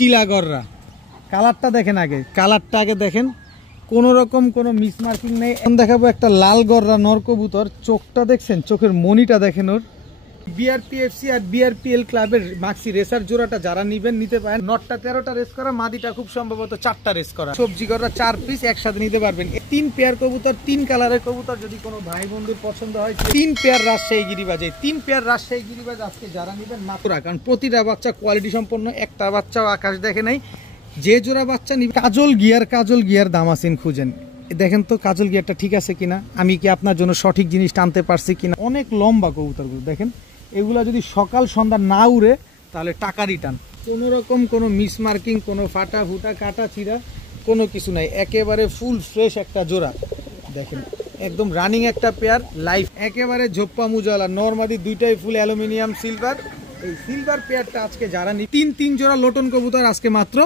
চিলাগররা। কালারটা দেখেন, আগে দেখেন, কোনো রকম কোনো মিসমার্কিং নেই। এখন দেখাবো একটা লাল গররা নর কবুতর। চোখটা দেখছেন, চোখের মনিটা দেখেন ওর। বিআরপিএফসি আর বিআরপিএল ক্লাবের মাক্সি রেসার জোড়াটা যারা নিবেন নিতে পারেন। নটটা 13টা রেস করা, মাদিটা খুব সম্ভবত 4টা রেস করা। সবজি গররা 4 পিস একসাথে নিতে পারবেন। 3 পেয়ার কবুতর, 3 কালারের কবুতর। যদি কোনো ভাই বন্ধুর পছন্দ হয় 3 পেয়ার রাজশাহী গিরিবাজ, 3 পেয়ার রাজশাহী গিরিবাজ আজকে যারা নিবেন মাত্র। কারণ প্রতিটা বাচ্চা কোয়ালিটি সম্পন্ন, একটা বাচ্চাও আকাশ দেখে নাই। যে জোড়া বাচ্চা নিবে কাজল গিয়ার দামাসিন খুঁজেন। দেখেন তো কাজল গিয়ারটা ঠিক আছে কিনা, আমি কি আপনার জন্য সঠিক জিনিস টানতে পারছি কিনা। অনেক লম্বা কবুতরগুলো দেখেন, এগুলা যদি সকাল সন্ধ্যা না উড়ে তাহলে টাকা রিটার্ন। কোনো রকম কোনো মিসমার্কিং, কোনো ফাটা ফুটা কাটা চিরা কোনো কিছু নাই। একেবারে ফুল ফ্রেশ একটা জোড়া দেখেন, একদম রানিং একটা পেয়ার লাইফ। একেবারে ঝোপ্পা মুজালা নরমাদি, দুইটাই ফুল অ্যালুমিনিয়াম সিলভার। এই সিলভার পেয়ারটা আজকে যারা নি 3 জোড়া লোটন কবুতর আজকে মাত্র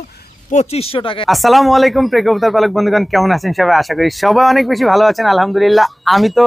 2500 টাকায়। আসসালামু আলাইকুম প্রিয় কবুতর পালক বন্ধুগণ, কেমন আছেন সবাই? আশা করি সবাই অনেক বেশি ভালো আছেন। আলহামদুলিল্লাহ আমি তো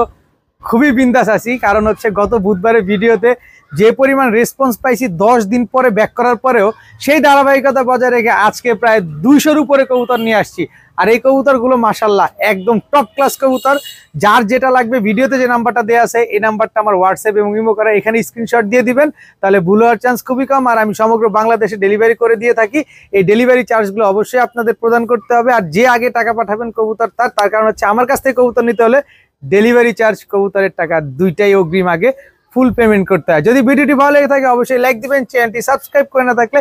খুবই বিন্দাস আছি। কারণ হচ্ছে গত বুধবারের ভিডিওতে যে পরিমাণ রেসপন্স পাইছি 10 দিন পরে ব্যাক করার পরেও সেই ধারাবাহিকতা বজায় রেখে আজকে প্রায় 200-র উপরে কবুতর নিয়ে আসছি। আর এই কবুতরগুলো মাশাআল্লাহ একদম টপ ক্লাস কবুতর। যার যেটা লাগবে ভিডিওতে যে নাম্বারটা দেওয়া আছে এই নাম্বারটা আমার হোয়াটসঅ্যাপ এবং ইমো করে এখানে স্ক্রিনশট দিয়ে দিবেন, তাহলে ভুল হওয়ার চান্স খুবই কম। আর আমি সমগ্র বাংলাদেশে ডেলিভারি করে দিয়ে থাকি। এই ডেলিভারি চার্জগুলো অবশ্যই আপনাদের প্রদান করতে হবে। আর যে আগে টাকা পাঠাবেন কবুতর তার কারণ হচ্ছে আমার কাছ থেকে কবুতর নিতে হলে ডেলিভারি চার্জ, কবুতরের টাকা দুইটাই অগ্রিম আগে ফুল পেমেন্ট করতে হয়। যদি ভিডিওটি ভালো লেগে থাকে অবশ্যই লাইক দিবেন, চ্যানেলটি সাবস্ক্রাইব করে না থাকলে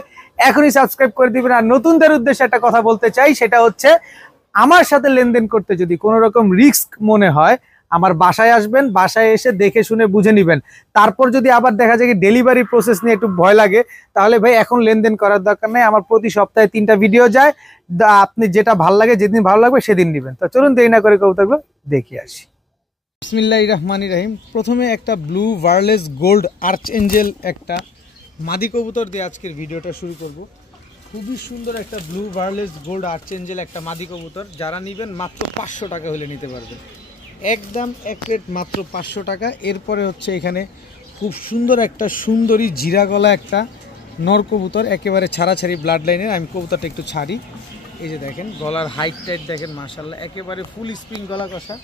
এখনই সাবস্ক্রাইব করে দিবেন। আর নতুনদের উদ্দেশ্যে একটা কথা বলতে চাই, সেটা হচ্ছে আমার সাথে লেনদেন করতে যদি কোনো রকম রিস্ক মনে হয় আমার বাসায় আসবেন, বাসায় এসে দেখে শুনে বুঝে নেবেন। তারপর যদি আবার দেখা যায় কি ডেলিভারি প্রসেস নিয়ে একটু ভয় লাগে, তাহলে ভাই এখন লেনদেন করার দরকার নেই। আমার প্রতি সপ্তাহে 3টা ভিডিও যায়, আপনি যেটা ভালো লাগে, যেদিন ভালো লাগবে সেদিন নেবেন। তো চলুন দেরি না করে কবুতরগুলো দেখে আসি। বিসমিল্লাহির রহমানির রহিম। প্রথমে একটা ব্লু ভার্লেস গোল্ড আর্চ এঞ্জেল একটা মাদি কবুতর দিয়ে আজকের ভিডিওটা শুরু করব। খুবই সুন্দর একটা ব্লু ভার্লেস গোল্ড আর্চ এঞ্জেল একটা মাদি কবুতর। যারা নেবেন মাত্র 500 টাকা হলে নিতে পারবেন, একদম এক রেট মাত্র 500 টাকা। এরপরে হচ্ছে এখানে খুব সুন্দর একটা সুন্দরী জিরা গলা একটা নর কবুতর, একেবারে ছাড়াছাড়ি ব্লাড লাইনের। আমি কবুতরটা একটু ছাড়ি, এই যে দেখেন গলার হাইট টাইট দেখেন মাশাআল্লাহ, একেবারে ফুল স্প্রিং গলা কষা।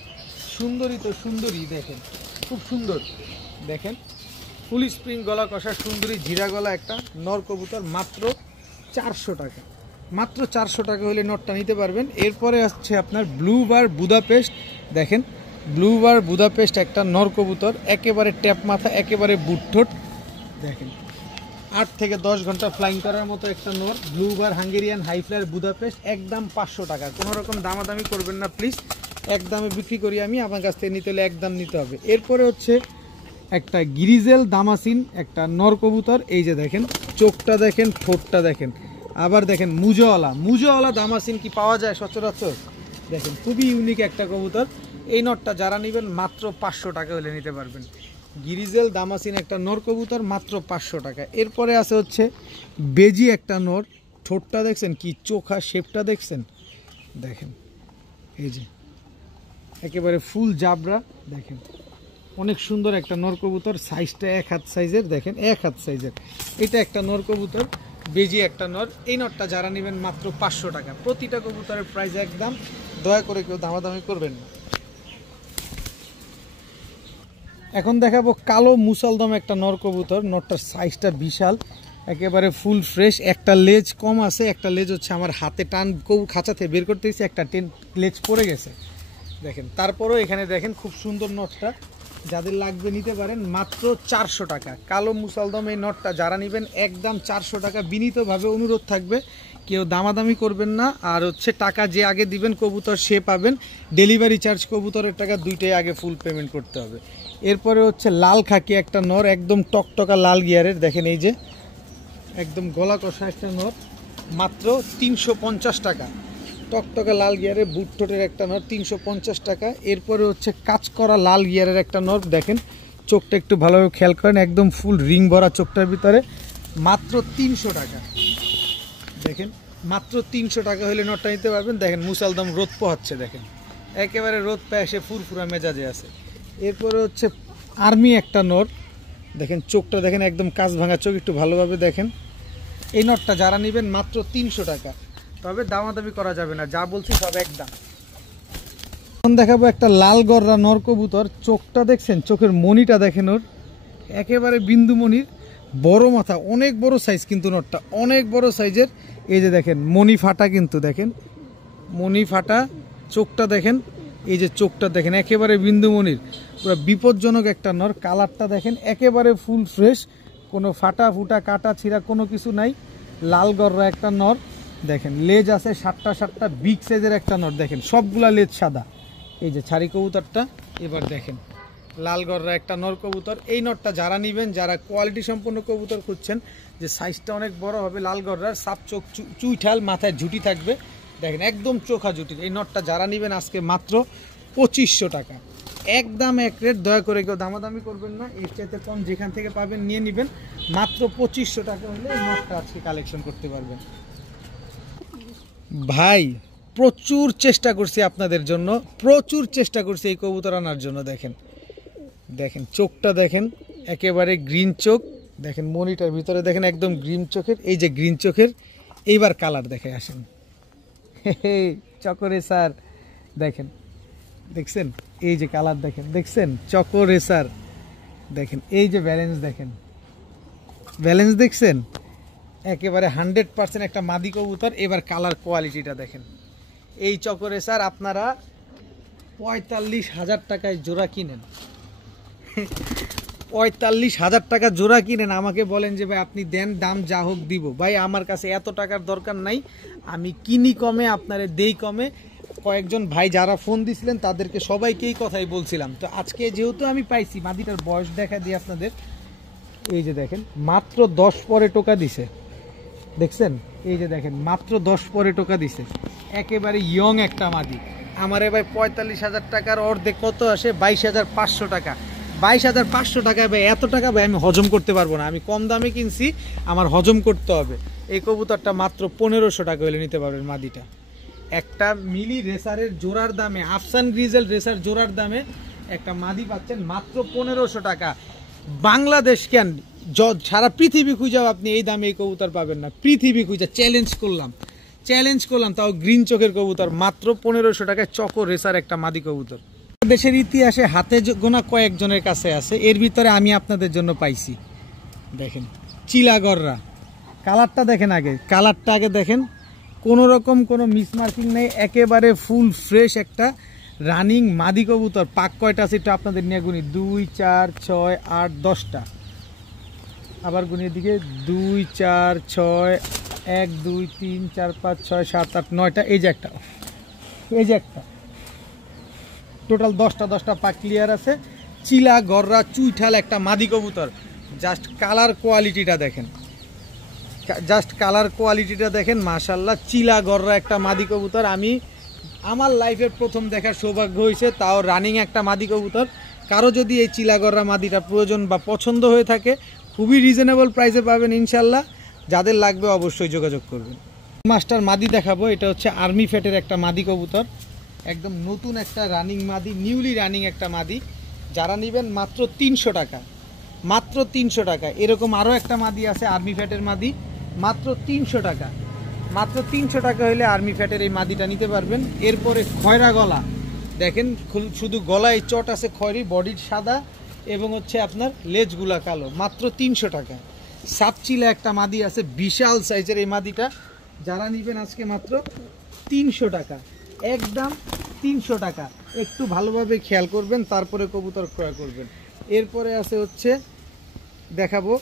সুন্দরী তো সুন্দরী দেখেন, খুব সুন্দর দেখেন, ফুল স্প্রিং গলা কষা সুন্দরী জিরা গলা একটা নর কবুতর মাত্র 400 টাকা। মাত্র 400 টাকা হলে নটটা নিতে পারবেন। এরপরে আসছে আপনার ব্লু বার বুদাপেস্ট। দেখেন ব্লু বার বুদাপেস্ট একটা নর কবুতর, একেবারে ট্যাপ মাথা, একেবারে বুটঠোট দেখেন। 8 থেকে 10 ঘন্টা ফ্লাইং করার মতো একটা নর ব্লু বার হাঙ্গেরিয়ান হাই ফ্লায়ার বুদাপেস্ট, একদম 500 টাকা। কোনো রকম দামাদামি করবেন না প্লিজ, একদমে বিক্রি করি আমি, আমার কাছ থেকে নিতে হলে একদম নিতে হবে। এরপরে হচ্ছে একটা গিরিজেল দামাসিন একটা নর কবুতর। এই যে দেখেন চোখটা দেখেন, ঠোঁটটা দেখেন, আবার দেখেন মুজোওয়ালা দামাসিন কি পাওয়া যায় সচরাচর? দেখেন খুবই ইউনিক একটা কবুতর। এই নটটা যারা নেবেন মাত্র 500 টাকা হলে নিতে পারবেন। গিরিজেল দামাসিন একটা নর কবুতর মাত্র 500 টাকা। এরপরে আছে হচ্ছে বেজি একটা নর, ঠোঁটটা দেখছেন কি চোখা শেপটা দেখছেন, দেখেন এই যে একেবারে ফুল জাবরা দেখেন, অনেক সুন্দর একটা নর কবুতর। সাইজটা 1 হাত সাইজের, দেখেন 1 হাত সাইজের। এটা একটা নর কবুতর, বেজি একটা নর। এই নটটা যারা নেবেন মাত্র 500 টাকা। প্রতিটা কবুতরের প্রাইস একদম, দয়া করে কেউ দামাদামি করবেন না। এখন দেখাবো কালো মুসালদম একটা নর কবুতর। নটটার সাইজটা বিশাল, একেবারে ফুল ফ্রেশ। একটা লেজ কম আছে, একটা লেজ হচ্ছে আমার হাতে টান খাঁচা থেকে বের করতে গেছে, একটা লেজ পড়ে গেছে দেখেন। তারপরেও এখানে দেখেন খুব সুন্দর নটটা, যাদের লাগবে নিতে পারেন মাত্র 400 টাকা। কালো মুসালদম এই নটটা যারা নেবেন একদম 400 টাকা। বিনীতভাবে অনুরোধ থাকবে কেউ দামাদামি করবেন না। আর হচ্ছে টাকা যে আগে দিবেন কবুতর সে পাবেন, ডেলিভারি চার্জ কবুতরের টাকা দুইটাই আগে ফুল পেমেন্ট করতে হবে। এরপরে হচ্ছে লাল খাকি একটা নর, একদম টকটকা লাল গিয়ারের, দেখেন এই যে একদম গলা কষা একটা নর মাত্র 350 টাকা। টকটকা লাল গিয়ারের বুট ঠোঁটের একটা নর 350 টাকা। এরপরে হচ্ছে কাজ করা লাল গিয়ারের একটা নর, দেখেন চোখটা একটু ভালোভাবে খেয়াল করেন, একদম ফুল রিং ভরা চোখটার ভিতরে, মাত্র 300 টাকা। দেখেন মাত্র 300 টাকা হলে নটটা নিতে পারবেন। দেখেন মুসালদম রোদ পোহাচ্ছে, দেখেন একেবারে রোদ পেয়ে এসে ফুরফুরা মেজাজে আছে। এরপরে হচ্ছে আর্মি একটা নর, দেখেন চোখটা দেখেন একদম কাঁচ ভাঙা চোখ, একটু ভালোভাবে দেখেন এই নটটা যারা নেবেন মাত্র 300 টাকা, তবে দামাদামি করা যাবে না, যা বলছি সব একদম। এখন দেখাবো একটা লাল গররা নর কবুতর, চোখটা দেখছেন, চোখের মনিটা দেখেন, ওর একেবারে বিন্দু মনির, বড় মাথা, অনেক বড় সাইজ কিন্তু নটটা, অনেক বড় সাইজের। এই যে দেখেন মনি ফাটা, কিন্তু দেখেন মনি ফাটা, চোখটা দেখেন, এই যে চোখটা দেখেন একেবারে বিন্দু মনির, পুরো বিপজ্জনক একটা নর। কালারটা দেখেন একেবারে ফুল ফ্রেশ, কোনো ফাটা ফুটা কাটা ছিঁড়া কোনো কিছু নাই। লাল গররা একটা নর, দেখেন লেজ আছে 7টা বিগ সাইজের একটা নর, দেখেন সবগুলা লেজ সাদা। এই যে ছাড়ি কবুতরটা, এবার দেখেন লাল গররা একটা নর কবুতর। এই নরটা যারা নেবেন, যারা কোয়ালিটি সম্পন্ন কবুতর খুঁজছেন, যে সাইজটা অনেক বড় হবে, লাল গররার, সাপ চোখ, চুইঠাল, মাথায় ঝুটি থাকবে, দেখেন একদম চোখা ঝুটি। এই নটটা যারা নেবেন আজকে মাত্র 2500 টাকা, একদম এক রেট। দয়া করে কেউ দামাদামি করবেন না, এর চাইতে কম যেখান থেকে পাবেন নিয়ে নেবেন। মাত্র 2500 টাকা হলে এই নটটা আজকে কালেকশন করতে পারবেন। ভাই প্রচুর চেষ্টা করছি আপনাদের জন্য, প্রচুর চেষ্টা করছি এই কবুতর আনার জন্য। দেখেন দেখেন চোখটা দেখেন, একেবারে গ্রিন চোখ, দেখেন মনিটার ভিতরে দেখেন একদম গ্রিন চোখের, এই যে গ্রিন চোখের। এইবার কালার দেখে আসেন, চকো রেসার দেখেন, দেখছেন এই যে কালার দেখেন, দেখছেন চকো রেসার, দেখেন এই যে ব্যালেন্স দেখেন, ব্যালেন্স দেখছেন, একেবারে 100% একটা মাদি কবুতর। এবার কালার কোয়ালিটিটা দেখেন, এই চকো রেসার আপনারা 45,000 টাকায় জোড়া কিনেন, 45,000 টাকা জোড়া কিনেন, আমাকে বলেন যে ভাই আপনি দেন, দাম যা হোক দিব। ভাই আমার কাছে এত টাকার দরকার নাই, আমি কিনি কমে, আপনারে দেই কমে। কয়েকজন ভাই যারা ফোন দিছিলেন তাদেরকে সবাইকেই কথাই বলছিলাম। তো আজকে যেহেতু আমি পাইছি, মাদিটার বয়স দেখা দিই আপনাদের। এই যে দেখেন মাত্র 10 পরে টোকা দিছে, দেখছেন এই যে দেখেন মাত্র 10 পরে টোকা দিছে, একেবারে ইয়ং একটা মাদি। আমারে ভাই 45,000 টাকার অর্ধেক কত আসে? 22,500 টাকা। 22,500 টাকায় ভাই এত টাকা ভাই আমি হজম করতে পারবো না, আমি কম দামে কিনছি, আমার হজম করতে হবে। এই কবুতরটা মাত্র 1500 টাকা হলে নিতে পারবেন মাদিটা। একটা মিলি রেসারের জোড়ার দামে, আফসান গ্রিজেল রেসার জোড়ার দামে একটা মাদি পাচ্ছেন মাত্র 1500 টাকা। বাংলাদেশ কেন, সারা পৃথিবী খুঁজাও আপনি এই দামে এই কবুতর পাবেন না, পৃথিবী খুঁজা চ্যালেঞ্জ করলাম, তাও গ্রিন চোখের কবুতর মাত্র 1500 টাকায় চকো রেসার একটা মাদি কবুতর। দেশের ইতিহাসে হাতে গোনা কয়েকজনের কাছে আছে, এর ভিতরে আমি আপনাদের জন্য পাইছি। দেখেন চিলাগররা, কালারটা দেখেন, কালারটা আগে দেখেন, কোনো রকম কোনো মিসমার্কিং নেই, একেবারে ফুল ফ্রেশ একটা রানিং মাদি কবুতর। পাক কয়টা আছে একটু আপনাদের নিয়ে গুনি, 2 4 6 8 10টা, আবার গুনিয়ে দিকে 2 4 6 1 2 3 4 5 6 7 8 9টা, এই যে একটা, টোটাল 10টা পাক ক্লিয়ার আছে। চিলা গররা চুইঠাল একটা মাদি কবুতর। জাস্ট কালার কোয়ালিটিটা দেখেন, মাশাল্লাহ চিলা গররা একটা মাদি কবুতর। আমি আমার লাইফের প্রথম দেখার সৌভাগ্য হয়েছে, তাও রানিং একটা মাদি কবুতর। কারো যদি এই চিলা গররা মাদিটা প্রয়োজন বা পছন্দ হয়ে থাকে, খুবই রিজনেবল প্রাইসে পাবেন ইনশাল্লাহ। যাদের লাগবে অবশ্যই যোগাযোগ করবেন। মাস্টার মাদি দেখাবো, এটা হচ্ছে আর্মি ফ্যাটের একটা মাদি কবুতর, একদম নতুন একটা রানিং মাদি, নিউলি রানিং একটা মাদি। যারা নেবেন মাত্র 300 টাকা, মাত্র 300 টাকা। এরকম আরও একটা মাদি আছে আর্মি ফ্যাটের মাদি, মাত্র 300 টাকা, মাত্র 300 টাকা হলে আর্মি ফ্যাটের এই মাদিটা নিতে পারবেন। এরপরে খয়রা গলা দেখেন, শুধু গলায় চট আছে খয়রি, বডির সাদা এবং হচ্ছে আপনার লেজগুলা কালো, মাত্র 300 টাকা। সাপচিলা একটা মাদি আছে বিশাল সাইজের, এই মাদিটা যারা নেবেন আজকে মাত্র 300 টাকা, একদম 300 টাকা। একটু ভালোভাবে খেয়াল করবেন, তারপরে কবুতর ক্রয় করবেন। এরপরে আছে হচ্ছে দেখাবো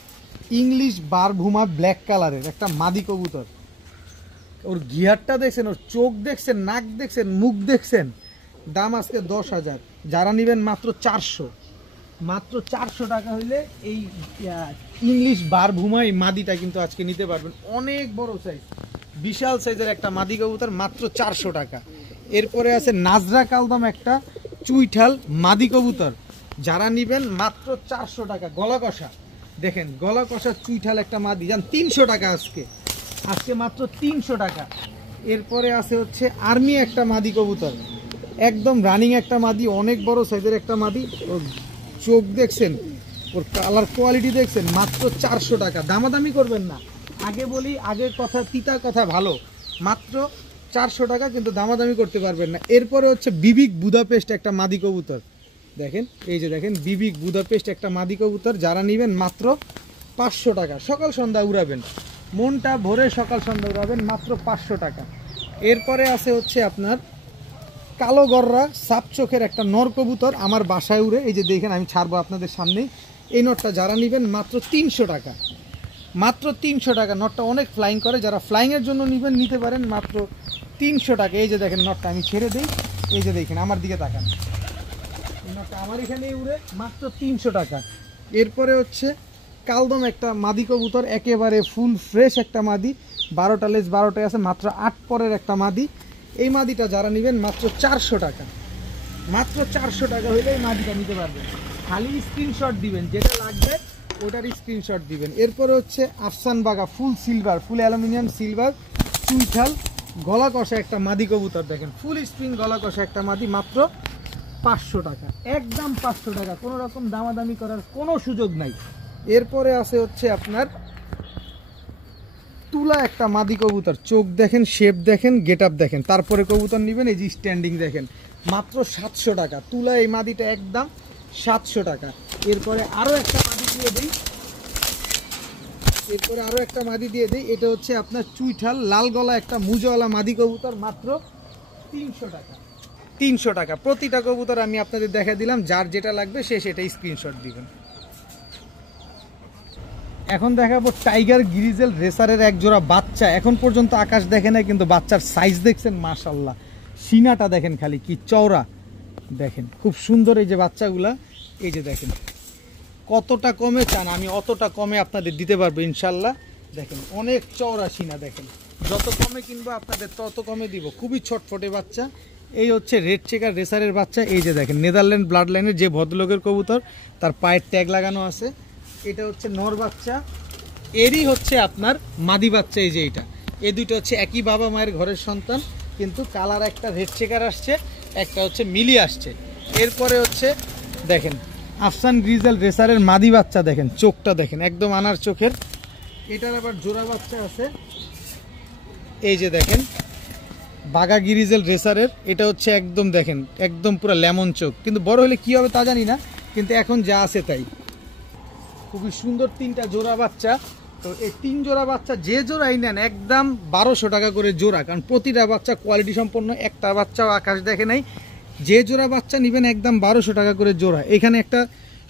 ইংলিশ বারভুমা ব্ল্যাক কালারের একটা মাদি কবুতর। ওর গিয়ারটা দেখছেন, ওর চোখ দেখছেন, নাক দেখছেন, মুখ দেখছেন। দাম আজকে 10,000, যারা নেবেন মাত্র 400, মাত্র 400 টাকা হইলে এই ইংলিশ বারভুমা এই মাদিটা কিন্তু আজকে নিতে পারবেন। অনেক বড় সাইজ, বিশাল সাইজের একটা মাদি কবুতর, মাত্র 400 টাকা। এরপরে আছে নাজরা কালদম একটা চুইঠাল মাদি কবুতর, যারা নেবেন মাত্র 400 টাকা। গলা কষা দেখেন, গলা কষা চুইঠাল একটা মাদি, যান 300 টাকা আজকে মাত্র 300 টাকা। এরপরে আছে হচ্ছে আর্মি একটা মাদি কবুতর, একদম রানিং একটা মাদি, অনেক বড় সাইজের একটা মাদি। ওর চোখ দেখছেন, ওর কালার কোয়ালিটি দেখছেন, মাত্র 400 টাকা। দামাদামি করবেন না, আগে বলি, আগের কথা তিতা কথা ভালো, মাত্র 400 টাকা, কিন্তু দামাদামি করতে পারবেন না। এরপরে হচ্ছে বিবিক বুদাপেস্ট একটা মাদি কবুতর দেখেন, এই যে দেখেন বিবিক বুদাপেস্ট একটা মাদি কবুতর, যারা নেবেন মাত্র 500 টাকা, সকাল সন্ধ্যা উড়াবেন, মনটা ভরে সকাল সন্ধ্যা উড়াবেন, মাত্র 500 টাকা। এরপরে আছে হচ্ছে আপনার কালো গররা সাপ চোখের একটা নর কবুতর, আমার বাসায় উড়ে, এই যে দেখেন আমি ছাড়বো আপনাদের সামনেই। এই নটটা যারা নেবেন মাত্র 300 টাকা, মাত্র 300 টাকা। নটটা অনেক ফ্লাইং করে, যারা ফ্লাইংয়ের জন্য নেবেন নিতে পারেন, মাত্র 300 টাকা। এই যে দেখেন নটটা আমি ছেড়ে দিই, এই যে দেখেন আমার দিকে তাকান, এই নটটা আমার এখানেই উড়ে, মাত্র 300 টাকা। এরপরে হচ্ছে কালদম একটা মাদি কবুতর, একেবারে ফুল ফ্রেশ একটা মাদি, 12টা লেজ 12টায় আছে, মাত্র 8 পরের একটা মাদি। এই মাদিটা যারা নেবেন মাত্র 400 টাকা, মাত্র 400 টাকা হইলে এই মাদিটা নিতে পারবেন। খালি স্ক্রিনশট দিবেন, যেটা লাগবে ওটার স্ক্রিনশট দিবেন। এরপরে হচ্ছে আফসান বাগা full silver, full aluminium silver চুইঠাল গলা কষা একটা মাদি কবুতর দেখেন, ফুল স্প্রিং গলা কষা একটা মাদি, মাত্র 500 টাকা, একদম 500 টাকা, কোনো রকম দামাদামি করার কোনো সুযোগ নাই। এরপরে আছে হচ্ছে আপনার তুলা একটা মাদি কবুতর, চোখ দেখেন, শেপ দেখেন, গেট আপ দেখেন, তারপরে কবুতর নেবেন। এই যে স্ট্যান্ডিং দেখেন, মাত্র 700 টাকা তুলা, এই মাদিটা একদম 700 টাকা। এরপরে আরও একটা মাদি দিয়ে দিই, এটা হচ্ছে আপনার চুইঠাল লাল গলা একটা মুজওয়ালা মাদি কবুতর, মাত্র 300 টাকা, 300 টাকা। প্রতিটা কবুতর আমি আপনাদের দেখা দিলাম, যার যেটা লাগবে সে সেটাই স্ক্রিনশট দিবেন। এখন দেখাবো টাইগার গ্রিজেল রেসারের এক জোড়া বাচ্চা, এখন পর্যন্ত আকাশ দেখে না, কিন্তু বাচ্চার সাইজ দেখছেন মাশাআল্লাহ, সিনাটা দেখেন খালি কি চওড়া দেখেন, খুব সুন্দর। এই যে বাচ্চাগুলা, এই যে দেখেন কতটা কমে চান আমি অতটা কমে আপনাদের দিতে পারবো ইনশাল্লাহ। দেখেন অনেক চওড়া সিনা, দেখেন যত কমে কিনবো আপনাদের তত কমে দিব, খুবই ছটফটে বাচ্চা। এই হচ্ছে রেড চেকার রেসারের বাচ্চা, এই যে দেখেন নেদারল্যান্ড ব্লাড লাইনের যে ভদ্রলোকের কবুতর, তার পায়ের ট্যাগ লাগানো আছে। এটা হচ্ছে নর বাচ্চা, এরই হচ্ছে আপনার মাদি বাচ্চা, এই যে এইটা, এই দুইটা হচ্ছে একই বাবা মায়ের ঘরের সন্তান, কিন্তু কালার একটা রেড চেকার আসছে, একটা হচ্ছে মিলি আসছে। এরপরে হচ্ছে দেখেন আফসান গ্রিজেল রেসারের মাদি বাচ্চা, দেখেন চোখটা দেখেন একদম আনার চোখের। এটার আবার জোড়া বাচ্চা আছে, এই যে দেখেন বাগা গ্রিজেল রেসারের, এটা হচ্ছে একদম দেখেন একদম পুরো লেমন চোখ, কিন্তু বড় হলে কি হবে তা জানি না, কিন্তু এখন যা আছে তাই। খুবই সুন্দর 3টা জোড়া বাচ্চা। তো এই 3 জোড়া বাচ্চা যে জোড়াই নেন একদম 1200 টাকা করে জোড়া, কারণ প্রতিটা বাচ্চা কোয়ালিটি সম্পন্ন, একটা বাচ্চাও আকাশ দেখে নাই। যে জোড়া বাচ্চা নেবেন একদম 1200 টাকা করে জোড়া। এখানে একটা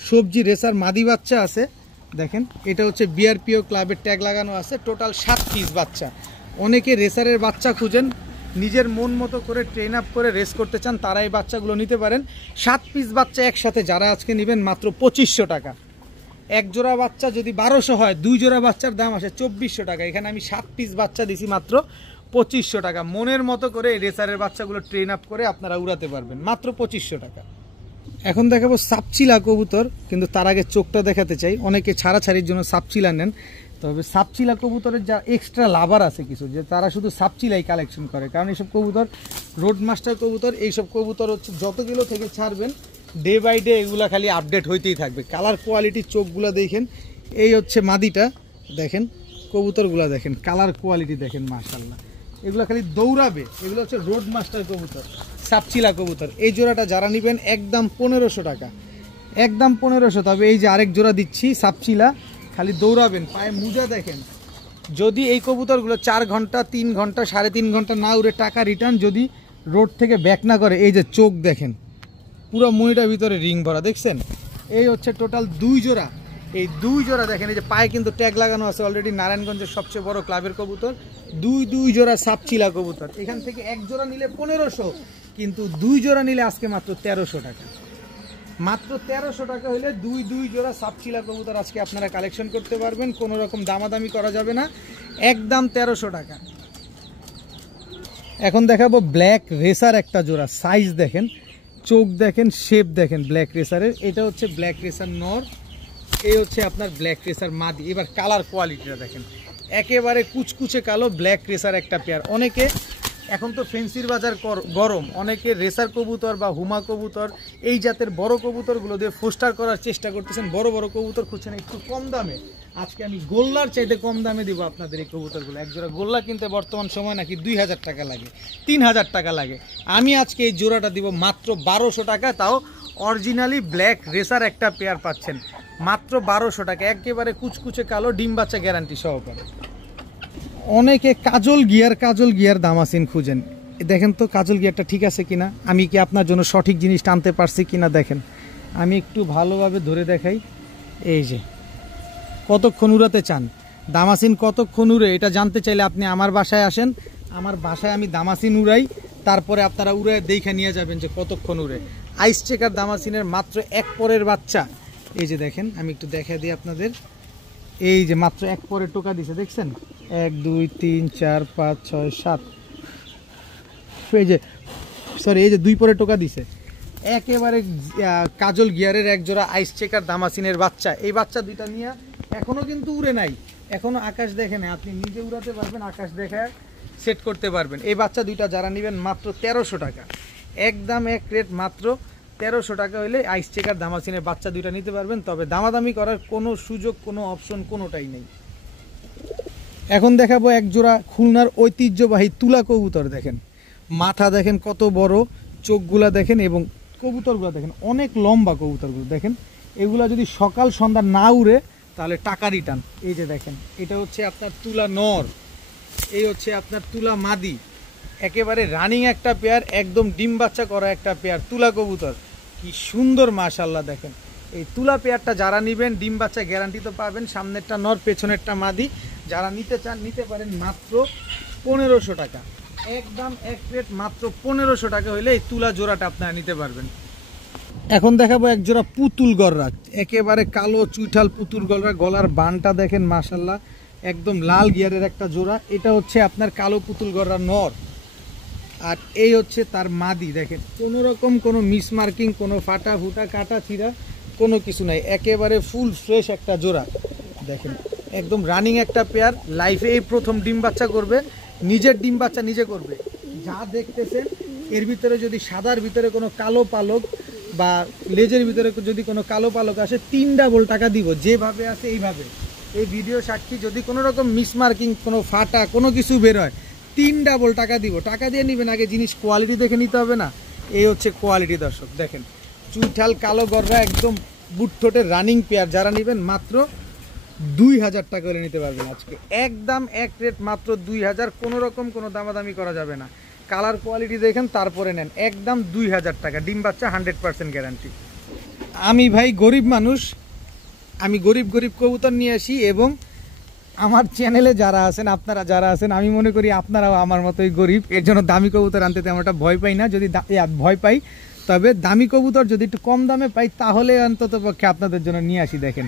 সবজি রেসার মাদি বাচ্চা আছে দেখেন, এটা হচ্ছে বিআরপিও ক্লাবের ট্যাগ লাগানো আছে, টোটাল 7 পিস বাচ্চা। অনেকে রেসারের বাচ্চা খুঁজেন, নিজের মন মতো করে ট্রেন আপ করে রেস করতে চান, তারা এই বাচ্চাগুলো নিতে পারেন। 7 পিস বাচ্চা একসাথে যারা আজকে নেবেন মাত্র 2500 টাকা। এক জোড়া বাচ্চা যদি 1200 হয়, 2 জোড়া বাচ্চার দাম আসে 2400 টাকা। এখানে আমি 7 পিস বাচ্চা দিছি মাত্র 2500 টাকা। মনের মতো করে এই রেসারের বাচ্চাগুলো ট্রেন আপ করে আপনারা উড়াতে পারবেন মাত্র 2500 টাকা। এখন দেখাবো সাপচিলা কবুতর, কিন্তু তার আগে চোখটা দেখাতে চাই। অনেকে ছাড়াছাড়ির জন্য সাপচিলা নেন, তবে সাপচিলা কবুতরের যা এক্সট্রা লাভার আছে কিছু, যে তারা শুধু সাপচিলাই কালেকশন করে, কারণ এইসব কবুতর রোড মাস্টার কবুতর, এইসব কবুতর হচ্ছে যতগুলো থেকে ছাড়বেন ডে বাই ডে এগুলা খালি আপডেট হইতেই থাকবে। কালার কোয়ালিটি চোখগুলো দেখেন, এই হচ্ছে মাদিটা দেখেন, কবুতরগুলো দেখেন কালার কোয়ালিটি দেখেন মাশাআল্লাহ, এগুলো খালি দৌড়াবে। এগুলো হচ্ছে রোড মাস্টার কবুতর, সাপচিলা কবুতর। এই জোড়াটা যারা নেবেন একদম 1500 টাকা, একদম 1500। তবে এই যে আরেক জোড়া দিচ্ছি সাপচিলা, খালি দৌড়াবেন, পায়ে মুজা দেখেন। যদি এই কবুতরগুলো 4 ঘন্টা 3 ঘন্টা 3.5 ঘন্টা না উড়ে টাকা রিটার্ন, যদি রোড থেকে ব্যাক না করে, এই যে চোখ দেখেন পুরো মনিটার ভিতরে রিং ভরা দেখছেন। এই হচ্ছে টোটাল 2 জোড়া, এই 2 জোড়া দেখেন, এই যে পায়ে কিন্তু ট্যাগ লাগানো আছে অলরেডি, নারায়ণগঞ্জের সবচেয়ে বড় ক্লাবের কবুতর। 2 জোড়া সাপচিলা কবুতর। এখান থেকে এক জোড়া নিলে 1500, কিন্তু 2 জোড়া নিলে আজকে মাত্র 1300 টাকা। মাত্র 1300 টাকা হলে 2 জোড়া সাপচিলা কবুতর আজকে আপনারা কালেকশন করতে পারবেন, কোনো রকম দামাদামি করা যাবে না, একদম 1300 টাকা। এখন দেখাবো ব্ল্যাক রেসার একটা জোড়া, সাইজ দেখেন, চোখ দেখেন, শেপ দেখেন ব্ল্যাক রেসারের। এটা হচ্ছে ব্ল্যাক রেসার নর, এই হচ্ছে আপনার ব্ল্যাক রেসার মাদি। এবার কালার কোয়ালিটিটা দেখেন, একেবারে কুচকুচে কালো ব্ল্যাক রেসার একটা পেয়ার। অনেকে এখন তো ফেন্সির বাজার গরম, অনেকে রেসার কবুতর বা হুমা কবুতর এই জাতের বড় কবুতরগুলো দিয়ে ফোস্টার করার চেষ্টা করতেছেন, বড় বড় কবুতর খুঁজছেন একটু কম দামে। আজকে আমি গোল্লার চাইতে কম দামে দিব আপনাদের এই কবুতরগুলো। একজোড়া গোল্লা কিনতে বর্তমান সময় নাকি 2000 টাকা লাগে, 3000 টাকা লাগে। আমি আজকে এই জোড়াটা দিব মাত্র 1200 টাকা, তাও অরিজিনালি ব্ল্যাক রেসার একটা পেয়ার পাচ্ছেন মাত্র 1200 টাকা, একেবারে কুচকুচে কালো, ডিম বাচ্চা গ্যারান্টি সহকারে। অনেকে কাজল গিয়ার দামাসিন খুঁজেন, দেখেন তো কাজল গিয়ারটা ঠিক আছে কিনা, আমি কি আপনার জন্য সঠিক জিনিস টানতে পারছি কিনা দেখেন। আমি একটু ভালোভাবে ধরে দেখাই, এই যে কতক্ষণ উড়াতে চান, দামাসিন কতক্ষণ উড়ে এটা জানতে চাইলে আপনি আমার বাসায় আসেন, আমার বাসায় আমি দামাসিন উড়াই, তারপরে আপনারা উড়ে দেখে নিয়ে যাবেন যে কতক্ষণ উড়ে। আইস চেকার দামাসিনের মাত্র এক পরের বাচ্চা, এই যে দেখেন আমি একটু দেখা দিই আপনাদের, এই যে মাত্র এক পরের টোকা দিছে দেখছেন, 1 2 3 4 5 6 7, এই যে সরি এই যে 2 পরের টোকা দিছে, একেবারে কাজল গিয়ারের এক জোড়া আইস চেকার দামাসিনের বাচ্চা। এই বাচ্চা দুইটা নিয়ে এখনো কিন্তু উড়ে নাই, এখনো আকাশ দেখে নাই, আপনি নিজে উড়াতে পারবেন, আকাশ দেখে সেট করতে পারবেন। এই বাচ্চা দুইটা যারা নেবেন মাত্র 1300 টাকা, একদম এক রেট মাত্র 1300 টাকা হলে আইস চেকার দামাসিনের বাচ্চা দুইটা নিতে পারবেন। তবে দামাদামি করার কোনো সুযোগ, কোনো অপশন কোনোটাই নেই। এখন দেখাবো এক জোড়া খুলনার ঐতিহ্যবাহী তুলা কবুতর। দেখেন মাথা দেখেন কত বড়, চোখগুলা দেখেন এবং কবুতরগুলো দেখেন অনেক লম্বা কবুতরগুলো দেখেন। এগুলা যদি সকাল সন্ধ্যা না উড়ে তাহলে টাকা রিটার্ন। এই যে দেখেন এটা হচ্ছে আপনার তুলা নর, এই হচ্ছে আপনার তুলা মাদি, একেবারে রানিং একটা পেয়ার, একদম ডিম বাচ্চা করা একটা পেয়ার তুলা কবুতর। কি সুন্দর মাশাআল্লাহ। দেখেন এই তুলা পেয়ারটা যারা নেবেন ডিম বাচ্চা গ্যারান্টি তো পাবেন, সামনেরটা নর পেছনেরটা মাদি। যারা নিতে চান নিতে পারেন মাত্র 1500 টাকা, একদম এক প্লেট মাত্র 1500 টাকা হইলে এই তুলা জোড়াটা আপনারা নিতে পারবেন। এখন দেখাবো এক জোড়া পুতুল গররা, একেবারে কালো চুইঠাল পুতুল গররা, গলার বানটা দেখেন মাশাআল্লাহ, একদম লাল গিয়ারের একটা জোড়া। এটা হচ্ছে আপনার কালো পুতুল গররা নর, আর এই হচ্ছে তার মাদি। দেখেন কোনো রকম কোনো মিসমার্কিং, কোনো ফাটা ফুটা কাটা ছিঁড়া কোনো কিছু নাই, একেবারে ফুল ফ্রেশ একটা জোড়া। দেখেন একদম রানিং একটা পেয়ার, লাইফে এই প্রথম ডিম বাচ্চা করবে, নিজের ডিম বাচ্চা নিজে করবে। যা দেখতেছেন এর ভিতরে যদি সাদার ভিতরে কোনো কালো পালক বা লেজের ভিতরে যদি কোনো কালো পালক আসে 3 ডাবল টাকা দিব, যেভাবে আছে এইভাবে। এই ভিডিও সাক্ষী, যদি কোনো রকম মিসমার্কিং, কোনো ফাটা কোনো কিছু বেরোয় 3 ডাবল টাকা দিব। টাকা দিয়ে নেবেন, আগে জিনিস কোয়ালিটি দেখে নিতে হবে না। এই হচ্ছে কোয়ালিটি দর্শক। দেখেন চুইঠাল কালো গররা, একদম বুট ঠোঁটের রানিং পেয়ার, যারা নেবেন মাত্র 2000 টাকা করে নিতে পারবেন আজকে, একদম এক রেট মাত্র 2000, কোনো রকম কোনো দামাদামি করা যাবে না। কালার কোয়ালিটি দেখেন তারপরে নেন, একদম 2000 টাকা, ডিম বাচ্চা 100% গ্যারান্টি। আমি ভাই গরিব মানুষ, আমি গরিব কবুতর নিয়ে আসি, এবং আমার চ্যানেলে যারা আছেন, আপনারা যারা আছেন, আমি মনে করি আপনারাও আমার মতোই গরিব, এর জন্য দামি কবুতর আনতে তেমন একটা ভয় পাই না। যদি ভয় পাই তবে দামি কবুতর যদি একটু কম দামে পাই তাহলে অন্তত পক্ষে আপনাদের জন্য নিয়ে আসি। দেখেন